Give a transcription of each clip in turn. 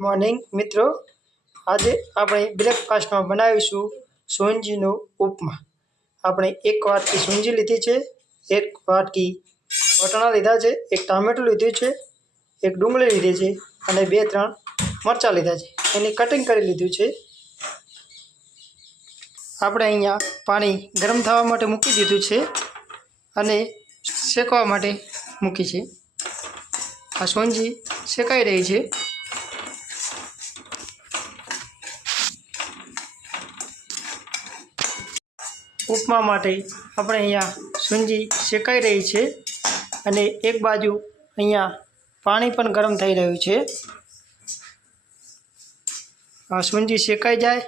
Morning મિત્રો. આજે આપણે બ્રેકફાસ્ટમાં બનાવીશું સોંજીનો ઉપમા. આપણે એક વાટકી સોંજી લીધી છે, એક વાટકી વટાણા લીધા છે, એક ટામેટું લીધું છે, એક ડુંગળી લીધી છે અને બે, ત્રણ મરચાં લીધા છે. એની કટિંગ કરી લીધું છે. આપણે અહીંયા પાણી ગરમ થવા માટે મૂકી દીધું છે અને શેકવા માટે મૂકી છે. આ સોંજી શેકાઈ રહી છે. ઉપમા માટે આપણે અહીંયા સૂંજી શેકાઈ રહી છે અને એક બાજુ અહીંયા પાણી પણ ગરમ થઈ રહ્યું છે. આ સૂંજી શેકાઈ જાય.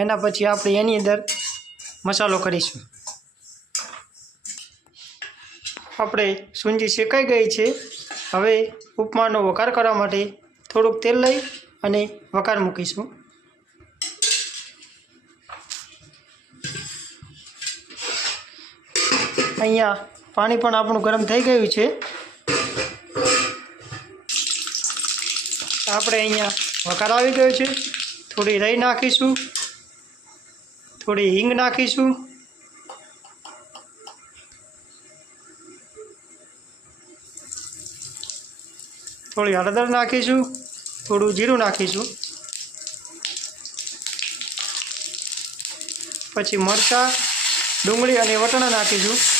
એના પછી આપણે એની અંદર મસાલો કરીશું. આપણે સૂંજી શેકાઈ ગઈ છે. હવે ઉપમાનો વઘાર કરવા માટે થોડુંક તેલ લઈ અને વઘાર મૂકીશું. અહીંયા પાણી પણ આપણું ગરમ થઈ ગયું છે. આપણે અહીંયા વઘાર આવી ગયો છે. થોડી રહી નાખીશું. થોડી હિંગ નાખીશું. થોડી હળદર નાખીશું. થોડું જીરું નાખીશું. પછી મરચાં, ડુંગળી અને વટાણા નાખીશું.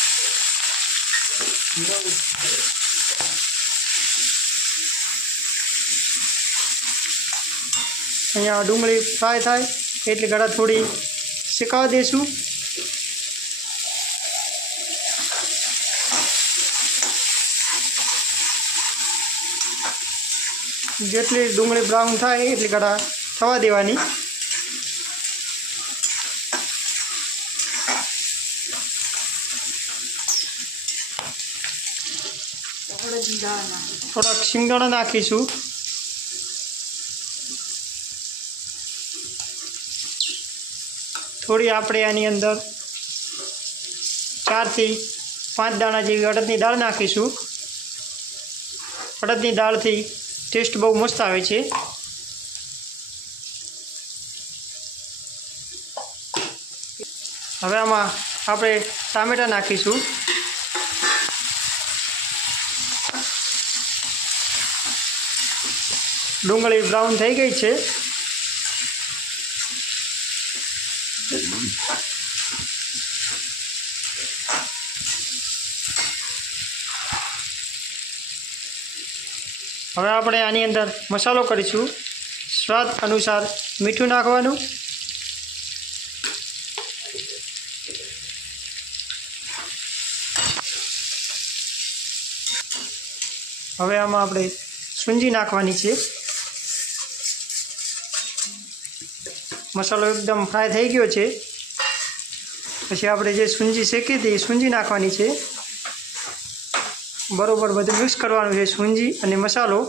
અહીંયા ડુંગળી ફ્રાય થાય, એટલે ગળા થોડી શેકાવા દઈશું જેટલી ડુંગળી બ્રાઉન થાય, એટલી ગળા થવા દેવાની. થોડાક શિંગદાણા નાખીશું. થોડી આપણે આની અંદર ચારથી પાંચ દાણા જેવી અડદની દાળ નાખીશું. અડદની દાળથી ટેસ્ટ બહુ મસ્ત આવે છે. હવે આમાં આપણે ટામેટાં નાખીશું. ડુંગળી બ્રાઉન થઈ ગઈ છે. હવે આપણે આની અંદર મસાલો કરીશું. સ્વાદ અનુસાર મીઠું નાખવાનું. હવે આમાં આપણે સૂંજી નાખવાની છે. મસાલો એકદમ ફ્રાય થઈ ગયો છે. પછી આપણે જે સૂંજી શેકી હતી એ સૂંજી નાખવાની છે. બરોબર બધું મિક્સ કરવાનું છે સૂંજી અને મસાલો.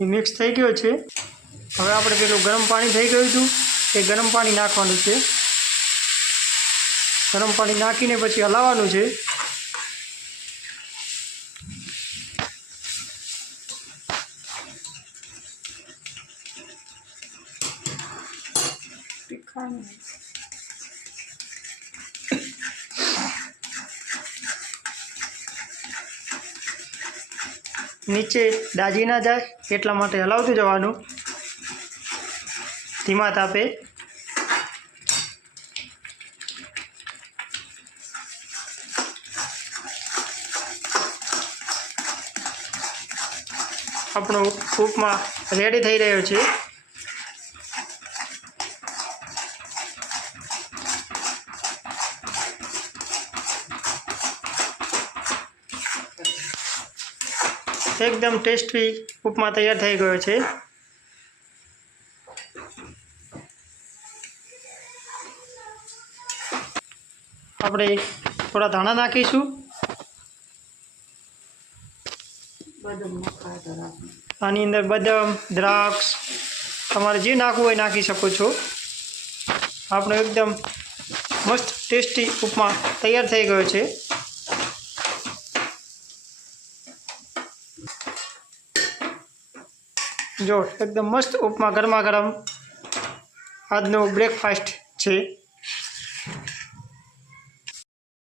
એ મિક્સ થઈ ગયો છે. હવે આપણે પેલું ગરમ પાણી થઈ ગયું હતું, એ ગરમ પાણી નાખવાનું છે. ગરમ પાણી નાખીને પછી હલાવવાનું છે. નીચે દાજી ના જાય એટલા માટે હલાવતું જવાનું. ધીમા તાપે. આપણો ઉપમા રેડી થઈ રહ્યો છે. એકદમ ટેસ્ટી ઉપમા તૈયાર થઈ ગયો છે. આપણે થોડા ધાણા નાખીશું. આની અંદર બદામ દ્રાક્ષ તમારે જે નાખવું હોય નાખી શકો છો. આપણે એકદમ મસ્ત ટેસ્ટી ઉપમા તૈયાર થઈ ગયો છે. જો એકદમ મસ્ત ઉપમા ગરમા ગરમ આજનો બ્રેકફાસ્ટ છે.